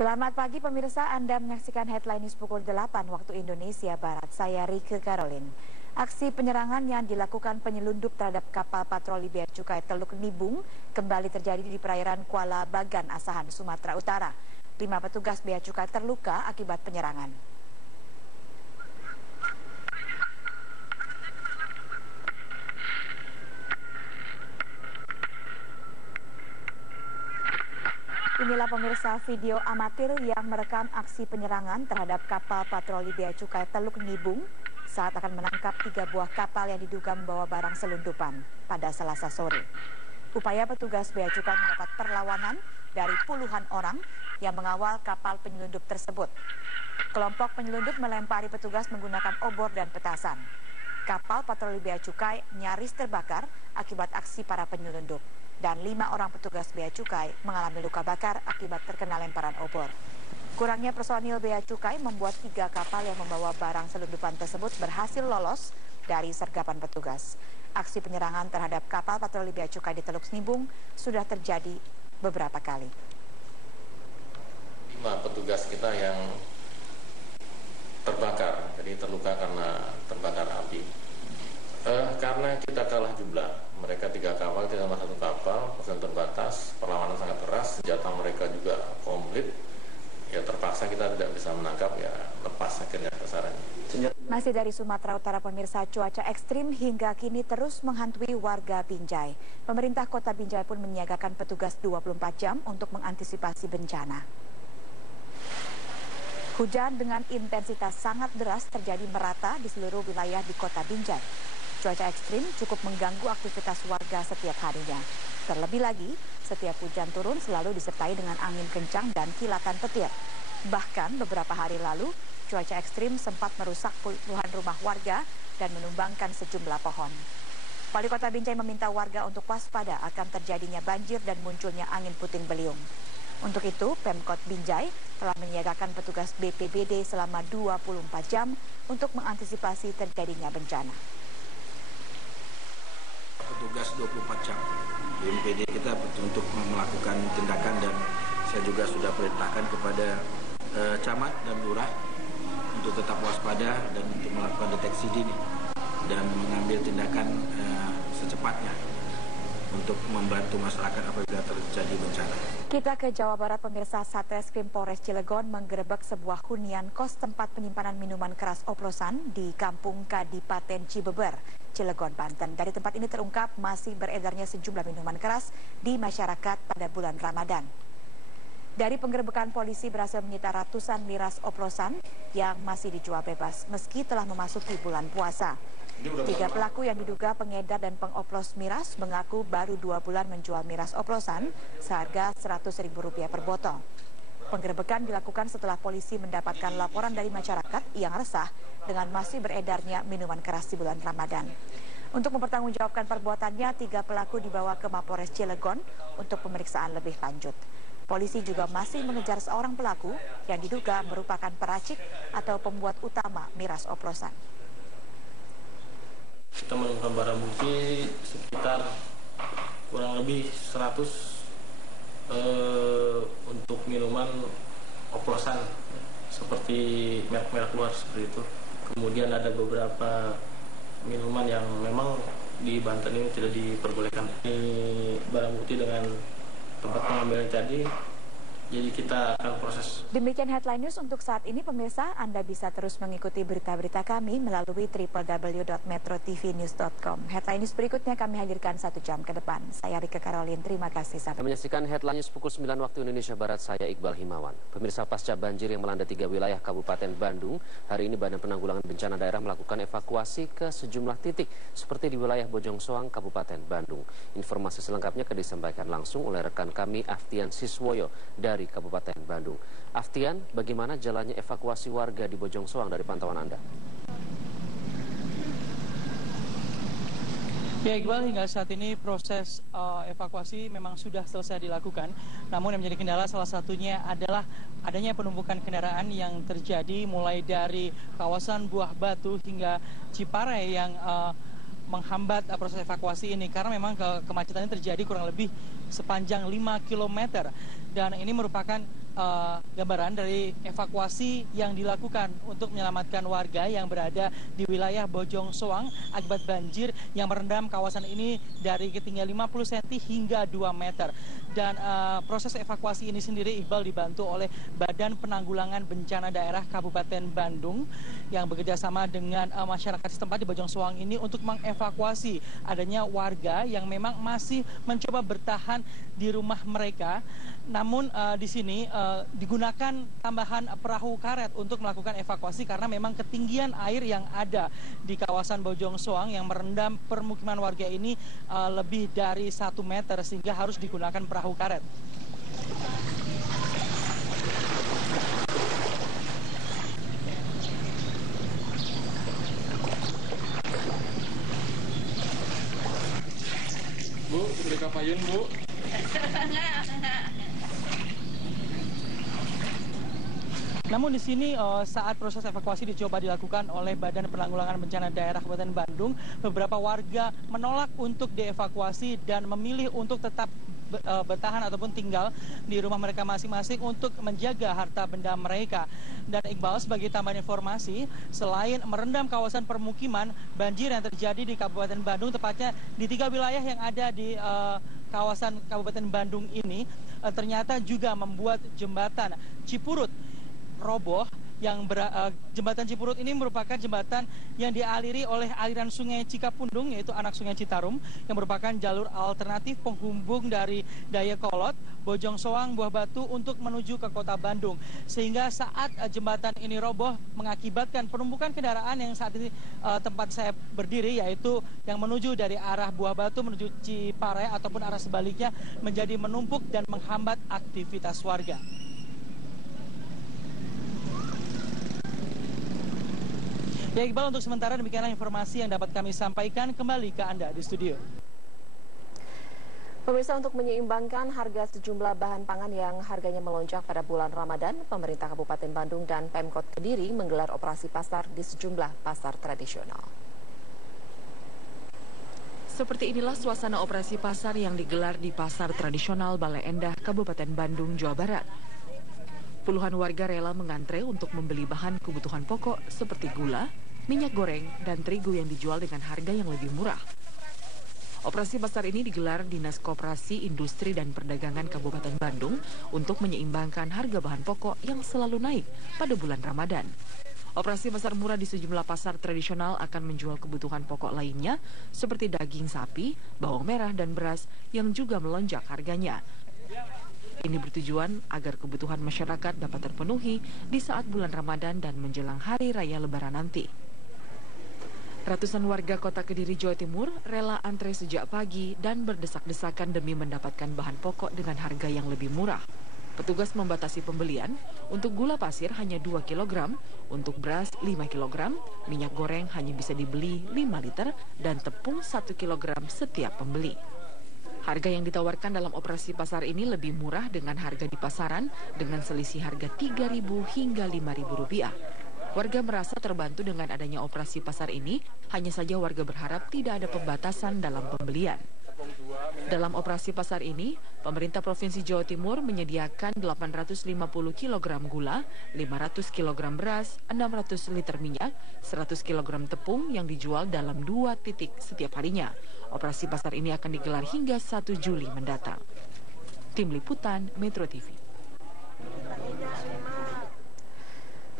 Selamat pagi pemirsa, Anda menyaksikan Headline News pukul 8 waktu Indonesia Barat. Saya Rike Karolin. Aksi penyerangan yang dilakukan penyelundup terhadap kapal patroli Bea Cukai Teluk Nibung kembali terjadi di perairan Kuala Bagan, Asahan, Sumatera Utara. 5 petugas Bea Cukai terluka akibat penyerangan. Inilah pemirsa video amatir yang merekam aksi penyerangan terhadap kapal patroli Bea Cukai Teluk Nibung saat akan menangkap 3 buah kapal yang diduga membawa barang selundupan pada Selasa sore. Upaya petugas Bea Cukai mendapat perlawanan dari puluhan orang yang mengawal kapal penyelundup tersebut. Kelompok penyelundup melempari petugas menggunakan obor dan petasan. Kapal patroli Bea Cukai nyaris terbakar akibat aksi para penyelundup. Dan 5 orang petugas Bea Cukai mengalami luka bakar akibat terkena lemparan obor. Kurangnya personil Bea Cukai membuat 3 kapal yang membawa barang selundupan tersebut berhasil lolos dari sergapan petugas. Aksi penyerangan terhadap kapal patroli Bea Cukai di Teluk Nibung sudah terjadi beberapa kali. 5 petugas kita yang terbakar, jadi terluka karena terbakar api. Karena kita kalah jumlah, mereka 3 kapal, kita sama 1 kapal, personil terbatas, perlawanan sangat keras, senjata mereka juga komplit, ya terpaksa kita tidak bisa menangkap, ya lepas akhirnya sasarannya. Masih dari Sumatera Utara pemirsa, cuaca ekstrim hingga kini terus menghantui warga Binjai. Pemerintah Kota Binjai pun menyiagakan petugas 24 jam untuk mengantisipasi bencana. Hujan dengan intensitas sangat deras terjadi merata di seluruh wilayah di Kota Binjai. Cuaca ekstrim cukup mengganggu aktivitas warga setiap harinya. Terlebih lagi, setiap hujan turun selalu disertai dengan angin kencang dan kilatan petir. Bahkan beberapa hari lalu, cuaca ekstrim sempat merusak puluhan rumah warga dan menumbangkan sejumlah pohon. Wali Kota Binjai meminta warga untuk waspada akan terjadinya banjir dan munculnya angin puting beliung. Untuk itu, Pemkot Binjai telah menyiagakan petugas BPBD selama 24 jam untuk mengantisipasi terjadinya bencana. Petugas 24 jam BPBD kita untuk melakukan tindakan, dan saya juga sudah perintahkan kepada camat dan lurah untuk tetap waspada dan untuk melakukan deteksi dini dan mengambil tindakan secepatnya untuk membantu masyarakat apabila terjadi bencana. Kita ke Jawa Barat pemirsa, Satreskrim Polres Cilegon menggerebek sebuah hunian kos tempat penyimpanan minuman keras oplosan di Kampung Kadipaten Cibeber, Cilegon, Banten. Dari tempat ini terungkap masih beredarnya sejumlah minuman keras di masyarakat pada bulan Ramadan. Dari penggerebekan, polisi berhasil menyita ratusan miras oplosan yang masih dijual bebas meski telah memasuki bulan puasa. 3 pelaku yang diduga pengedar dan pengoplos miras mengaku baru 2 bulan menjual miras oplosan seharga Rp100.000 per botol. Penggerebekan dilakukan setelah polisi mendapatkan laporan dari masyarakat yang resah dengan masih beredarnya minuman keras di bulan Ramadan. Untuk mempertanggungjawabkan perbuatannya, 3 pelaku dibawa ke Mapores Cilegon untuk pemeriksaan lebih lanjut. Polisi juga masih mengejar seorang pelaku yang diduga merupakan peracik atau pembuat utama miras oplosan. Kita menemukan barang bukti sekitar kurang lebih 100 untuk minuman oplosan seperti merek-merek luar seperti itu. Kemudian ada beberapa minuman yang memang di Banten ini tidak diperbolehkan. Ini barang bukti dengan tempat pengambilan tadi. Jadi kita akan proses. Demikian Headline News untuk saat ini pemirsa. Anda bisa terus mengikuti berita-berita kami melalui www.metrotvnews.com. Headline News berikutnya kami hadirkan 1 jam ke depan. Saya Rike Karolin, terima kasih. Sampai menyaksikan Headline News pukul 9 waktu Indonesia Barat, saya Iqbal Himawan. Pemirsa, pasca banjir yang melanda 3 wilayah Kabupaten Bandung, hari ini Badan Penanggulangan Bencana Daerah melakukan evakuasi ke sejumlah titik seperti di wilayah Bojongsoang, Kabupaten Bandung. Informasi selengkapnya akan disampaikan langsung oleh rekan kami Aftian Siswoyo dari Kabupaten Bandung. Aftian, bagaimana jalannya evakuasi warga di Bojongsoang dari pantauan Anda? Ya Iqbal, hingga saat ini proses evakuasi memang sudah selesai dilakukan. Namun yang menjadi kendala salah satunya adalah adanya penumpukan kendaraan yang terjadi mulai dari kawasan Buah Batu hingga Ciparai yang menghambat proses evakuasi ini, karena memang kemacetannya terjadi kurang lebih sepanjang 5 km, dan ini merupakan gambaran dari evakuasi yang dilakukan untuk menyelamatkan warga yang berada di wilayah Bojong Soang akibat banjir yang merendam kawasan ini dari ketinggian 50 cm hingga 2 meter. Dan proses evakuasi ini sendiri, Iqbal, dibantu oleh Badan Penanggulangan Bencana Daerah Kabupaten Bandung yang bekerjasama dengan masyarakat setempat di Bojong Soang ini untuk mengevakuasi adanya warga yang memang masih mencoba bertahan di rumah mereka. Namun di sini digunakan tambahan perahu karet untuk melakukan evakuasi karena memang ketinggian air yang ada di kawasan Bojong Soang yang merendam permukiman warga ini lebih dari 1 meter sehingga harus digunakan perahu karet. Bu, beli kapayun, Bu. Namun di sini saat proses evakuasi dicoba dilakukan oleh Badan Penanggulangan Bencana Daerah Kabupaten Bandung, beberapa warga menolak untuk dievakuasi dan memilih untuk tetap bertahan ataupun tinggal di rumah mereka masing-masing untuk menjaga harta benda mereka. Dan Iqbal, sebagai tambahan informasi, selain merendam kawasan permukiman, banjir yang terjadi di Kabupaten Bandung, tepatnya di 3 wilayah yang ada di kawasan Kabupaten Bandung ini, ternyata juga membuat jembatan Cipurut roboh. Jembatan Cipurut ini merupakan jembatan yang dialiri oleh aliran sungai Cikapundung, yaitu anak sungai Citarum, yang merupakan jalur alternatif penghubung dari Dayakolot, Bojong Soang, Buah Batu untuk menuju ke kota Bandung. Sehingga saat jembatan ini roboh mengakibatkan penumpukan kendaraan yang saat ini tempat saya berdiri, yaitu yang menuju dari arah Buah Batu menuju Ciparai ataupun arah sebaliknya, menjadi menumpuk dan menghambat aktivitas warga. Ya Iqbal, untuk sementara demikianlah informasi yang dapat kami sampaikan. Kembali ke Anda di studio. Pemirsa, untuk menyeimbangkan harga sejumlah bahan pangan yang harganya melonjak pada bulan Ramadan, pemerintah Kabupaten Bandung dan Pemkot Kediri menggelar operasi pasar di sejumlah pasar tradisional. Seperti inilah suasana operasi pasar yang digelar di pasar tradisional Bale Endah, Kabupaten Bandung, Jawa Barat. Puluhan warga rela mengantre untuk membeli bahan kebutuhan pokok seperti gula, minyak goreng, dan terigu yang dijual dengan harga yang lebih murah. Operasi pasar ini digelar Dinas Koperasi, Industri, dan Perdagangan Kabupaten Bandung untuk menyeimbangkan harga bahan pokok yang selalu naik pada bulan Ramadan. Operasi pasar murah di sejumlah pasar tradisional akan menjual kebutuhan pokok lainnya seperti daging sapi, bawang merah, dan beras yang juga melonjak harganya. Ini bertujuan agar kebutuhan masyarakat dapat terpenuhi di saat bulan Ramadan dan menjelang Hari Raya Lebaran nanti. Ratusan warga kota Kediri, Jawa Timur rela antre sejak pagi dan berdesak-desakan demi mendapatkan bahan pokok dengan harga yang lebih murah. Petugas membatasi pembelian, untuk gula pasir hanya 2 kg, untuk beras 5 kg, minyak goreng hanya bisa dibeli 5 liter, dan tepung 1 kg setiap pembeli. Harga yang ditawarkan dalam operasi pasar ini lebih murah dengan harga di pasaran dengan selisih harga Rp3.000 hingga Rp5.000. Warga merasa terbantu dengan adanya operasi pasar ini, hanya saja warga berharap tidak ada pembatasan dalam pembelian. Dalam operasi pasar ini, pemerintah Provinsi Jawa Timur menyediakan 850 kg gula, 500 kg beras, 600 liter minyak, 100 kg tepung yang dijual dalam 2 titik setiap harinya. Operasi pasar ini akan digelar hingga 1 Juli mendatang. Tim Liputan Metro TV.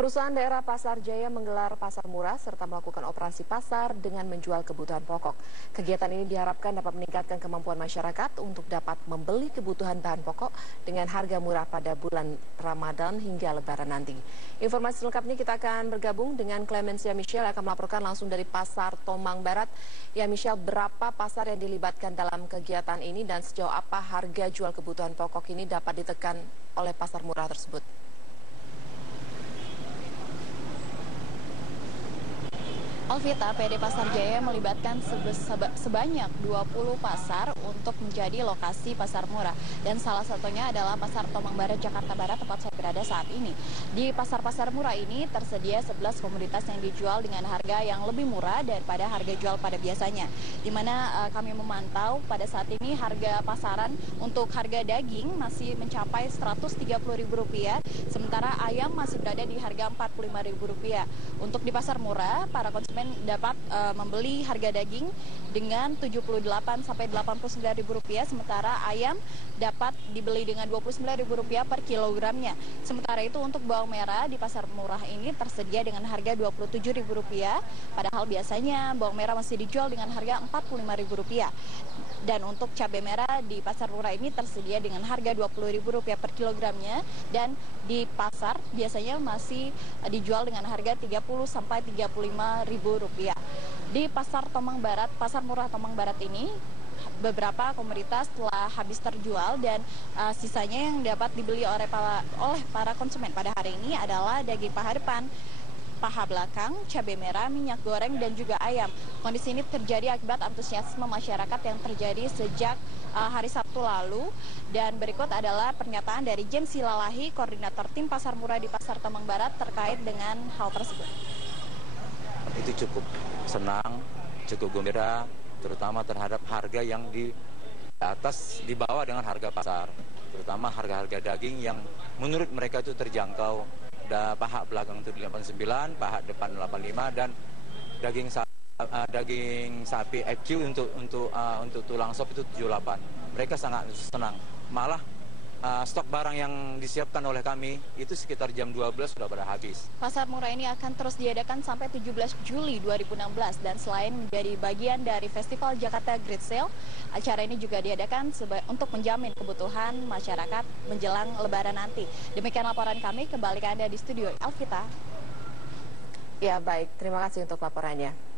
Perusahaan daerah Pasar Jaya menggelar pasar murah serta melakukan operasi pasar dengan menjual kebutuhan pokok. Kegiatan ini diharapkan dapat meningkatkan kemampuan masyarakat untuk dapat membeli kebutuhan bahan pokok dengan harga murah pada bulan Ramadan hingga Lebaran nanti. Informasi selengkapnya kita akan bergabung dengan Clemencia Michelle yang akan melaporkan langsung dari Pasar Tomang Barat. Ya Michelle, berapa pasar yang dilibatkan dalam kegiatan ini dan sejauh apa harga jual kebutuhan pokok ini dapat ditekan oleh pasar murah tersebut? Alvita, PD Pasar Jaya melibatkan sebanyak 20 pasar untuk menjadi lokasi pasar murah. Dan salah satunya adalah Pasar Tomang Barat, Jakarta Barat, tempat saya berada saat ini. Di pasar-pasar murah ini tersedia 11 komoditas yang dijual dengan harga yang lebih murah daripada harga jual pada biasanya. Di mana kami memantau pada saat ini harga pasaran untuk harga daging masih mencapai Rp130.000, sementara ayam masih berada di harga Rp45.000. Untuk di pasar murah, para konsumen dapat membeli harga daging dengan Rp78 sampai Rp89.000, sementara ayam dapat dibeli dengan Rp29.000 per kilogramnya. Sementara itu untuk bawang merah di pasar murah ini tersedia dengan harga Rp27.000, padahal biasanya bawang merah masih dijual dengan harga Rp45.000. Dan untuk cabai merah di pasar murah ini tersedia dengan harga Rp20.000 per kilogramnya, dan di pasar biasanya masih dijual dengan harga Rp30 sampai Rp35.000. Di pasar Tomang Barat, pasar murah Tomang Barat ini beberapa komoditas telah habis terjual, dan sisanya yang dapat dibeli oleh para konsumen pada hari ini adalah daging paha depan, paha belakang, cabai merah, minyak goreng, dan juga ayam. Kondisi ini terjadi akibat antusiasme masyarakat yang terjadi sejak hari Sabtu lalu. Dan berikut adalah pernyataan dari James Silalahi, koordinator tim pasar murah di Pasar Tomang Barat terkait dengan hal tersebut. Itu cukup senang, cukup gembira, terutama terhadap harga yang di bawah dengan harga pasar. Terutama harga-harga daging yang menurut mereka itu terjangkau. Paha belakang itu 89, paha depan 85, dan daging sapi FQ untuk tulang sop itu 78. Mereka sangat senang. Malah stok barang yang disiapkan oleh kami itu sekitar jam 12 sudah pada habis. Pasar murah ini akan terus diadakan sampai 17 Juli 2016, dan selain menjadi bagian dari Festival Jakarta Great Sale, acara ini juga diadakan untuk menjamin kebutuhan masyarakat menjelang Lebaran nanti. Demikian laporan kami, kembali ke Anda di studio, Alvita. Ya baik, terima kasih untuk laporannya.